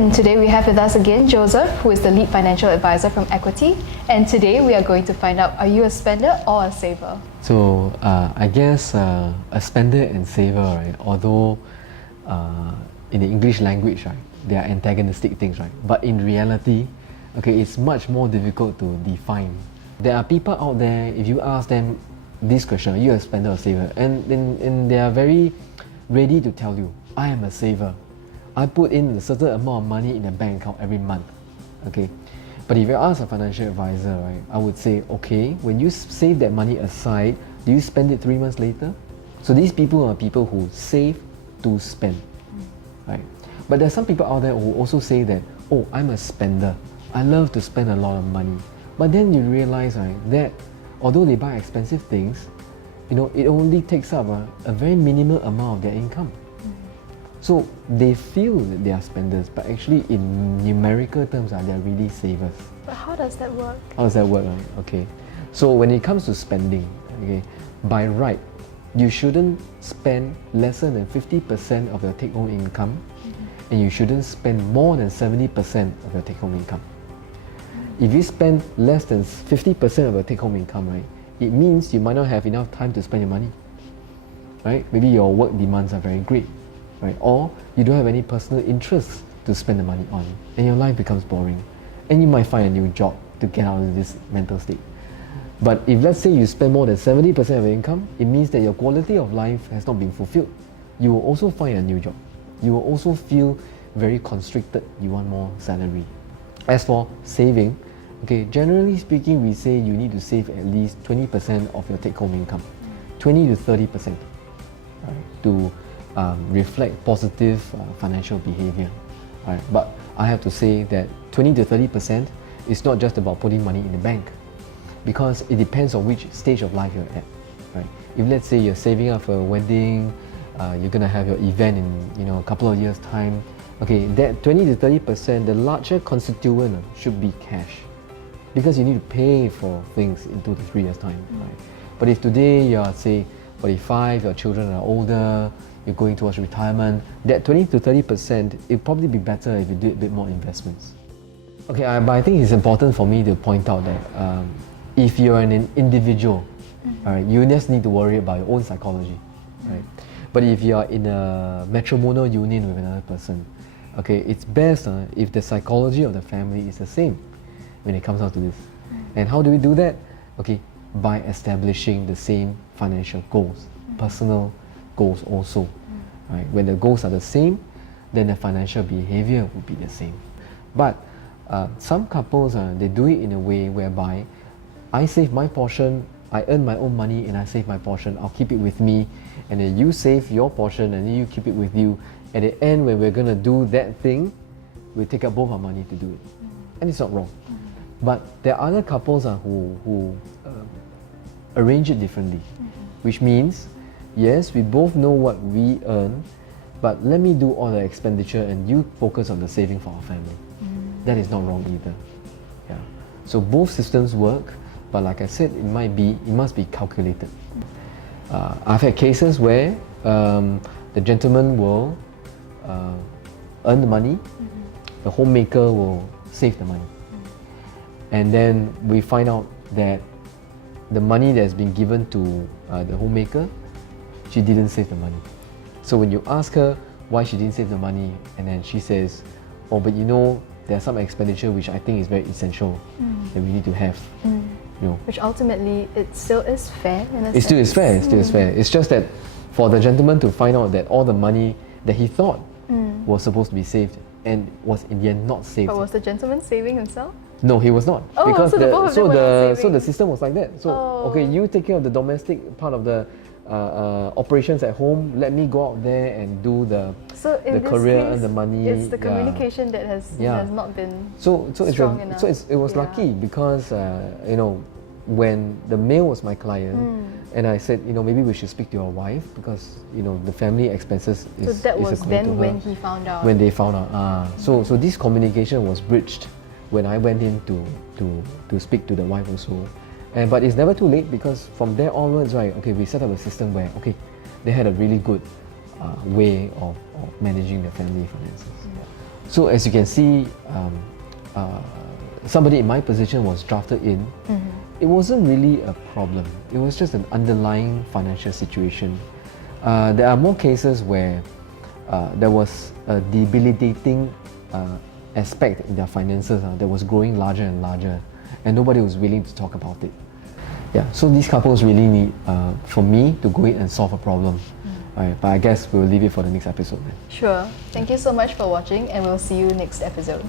and today we have with us again Joseph, who is the lead financial advisor from ACQUITY. And today we are going to find out, are you a spender or a saver? So I guess a spender and saver, right? Although in the English language, right, they are antagonistic things, right? But in reality, okay, it's much more difficult to define. There are people out there, if you ask them this question, are you a spender or saver? And they are very ready to tell you, I am a saver. I put in a certain amount of money in a bank account every month. Okay, but if you ask a financial advisor, right, I would say, okay, when you save that money aside, do you spend it 3 months later? So these people are people who save to spend, right? But there's some people out there who also say that, oh, I'm a spender. I love to spend a lot of money. But then you realize, right, that although they buy expensive things, you know, it only takes up a very minimal amount of their income. So they feel that they are spenders, but actually in numerical terms, they're really savers. But how does that work? How does that work? Right? Okay. So when it comes to spending, okay, by right, you shouldn't spend lesser than 50% of your take-home income, and you shouldn't spend more than 70% of your take-home income. If you spend less than 50% of your take-home income, right, it means you might not have enough time to spend your money. Right? Maybe your work demands are very great. Right? Or you don't have any personal interest to spend the money on, and your life becomes boring, and you might find a new job to get out of this mental state. But if let's say you spend more than 70% of your income, it means that your quality of life has not been fulfilled. You will also find a new job. You will also feel very constricted. You want more salary. As for saving, okay, generally speaking, we say you need to save at least 20% of your take-home income, 20 to 30%, right, to reflect positive financial behavior. Right? But I have to say that 20 to 30% is not just about putting money in the bank, because it depends on which stage of life you're at. Right? If let's say you're saving up for a wedding, you're going to have your event in a couple of years' time, okay, that 20 to 30%, the larger constituent should be cash, because you need to pay for things in 2 to 3 years' time. Right? But if today you're, say, 45, your children are older, you're going towards retirement, that 20 to 30%, it'd probably be better if you do a bit more investments. Okay, but I think it's important for me to point out that if you're an individual, right, you just need to worry about your own psychology, right? But if you're in a matrimonial union with another person, okay, it's best if the psychology of the family is the same when it comes out to this. And how do we do that? Okay, by establishing the same financial goals, personal goals also. Right? When the goals are the same, then the financial behavior will be the same. But some couples, they do it in a way whereby I save my portion, I earn my own money and I save my portion, I'll keep it with me, and then you save your portion and then you keep it with you. At the end, when we're going to do that thing, we take out both our money to do it. And it's not wrong. But there are other couples who arrange it differently, which means, yes, we both know what we earn, but let me do all the expenditure and you focus on the saving for our family. That is not wrong either. Yeah. So both systems work, but like I said, it must be calculated. I've had cases where the gentleman will earn the money, the homemaker will save the money. And then we find out that the money that's been given to the homemaker, she didn't save the money. So when you ask her why she didn't save the money, and then she says, oh, but you know, there's some expenditure which I think is very essential that we need to have. You know. Which ultimately, it still is fair in a sense. It still is fair, it still is fair. It's just that for the gentleman to find out that all the money that he thought was supposed to be saved and was in the end not saved. But was the gentleman saving himself? No, he was not. Oh, because so the both of them were not saving. so the system was like that. So okay, you take care of the domestic part of the operations at home. Let me go out there and do the career case, and the money. It's the communication that has not been strong enough. So it was lucky because you know, when the male was my client, and I said, you know, maybe we should speak to your wife because you know the family expenses is. So that was according to her. when he found out. When they found out, so this communication was bridged when I went in to speak to the wife also. But it's never too late because from there onwards, right, okay, we set up a system where, okay, they had a really good way of managing their family finances. So as you can see, somebody in my position was drafted in. It wasn't really a problem. It was just an underlying financial situation. There are more cases where there was a debilitating aspect in their finances that was growing larger and larger, and nobody was willing to talk about it. Yeah, so these couples really need for me to go in and solve a problem. Alright, but I guess we'll leave it for the next episode then. Sure. Thank you so much for watching, and we'll see you next episode.